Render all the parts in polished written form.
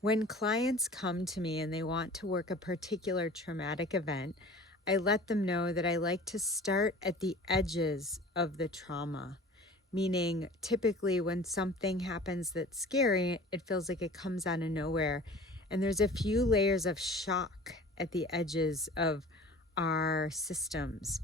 When clients come to me and they want to work a particular traumatic event, I let them know that I like to start at the edges of the trauma, meaning typically when something happens that's scary, it feels like it comes out of nowhere. And there's a few layers of shock at the edges of our systems.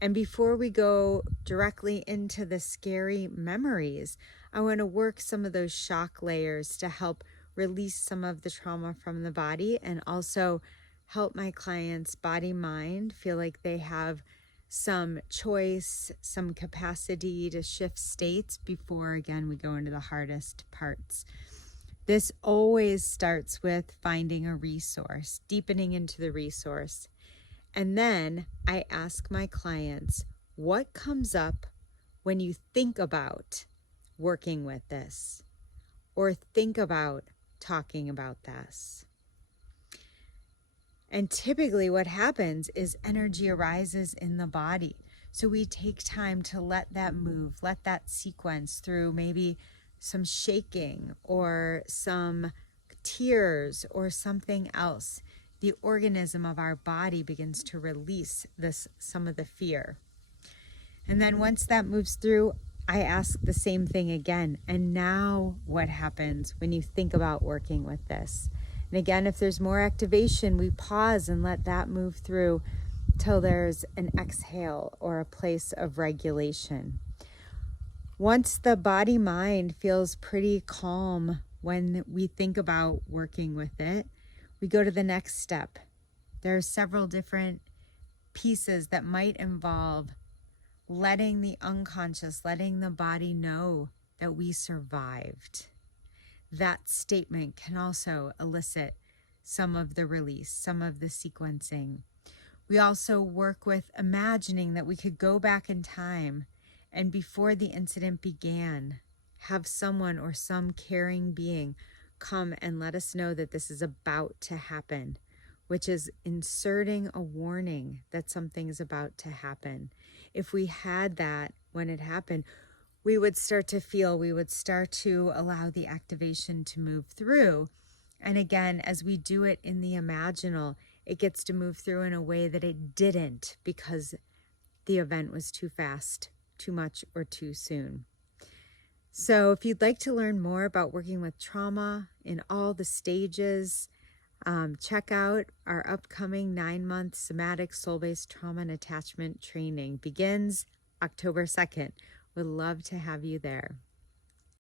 And before we go directly into the scary memories, I want to work some of those shock layers to help release some of the trauma from the body and also help my clients' body mind feel like they have some choice, some capacity to shift states before, again, we go into the hardest parts. This always starts with finding a resource, deepening into the resource. And then I ask my clients, what comes up when you think about working with this or think about talking about this? And typically what happens is energy arises in the body. So we take time to let that move, let that sequence through maybe some shaking or some tears or something else. The organism of our body begins to release some of the fear. And then once that moves through, I ask the same thing again. And now what happens when you think about working with this? And again, if there's more activation, we pause and let that move through till there's an exhale or a place of regulation. Once the body-mind feels pretty calm when we think about working with it, we go to the next step. There are several different pieces that might involve letting the unconscious, letting the body know that we survived. That statement can also elicit some of the release, some of the sequencing. We also work with imagining that we could go back in time and before the incident began, have someone or some caring being come and let us know that this is about to happen, which is inserting a warning that something is about to happen. If we had that when it happened, we would start to allow the activation to move through. And again, as we do it in the imaginal, it gets to move through in a way that it didn't because the event was too fast, too much, or too soon. So if you'd like to learn more about working with trauma in all the stages, check out our upcoming 9-month Somatic Soul-Based Trauma and Attachment Training. Begins October 2nd. Would love to have you there.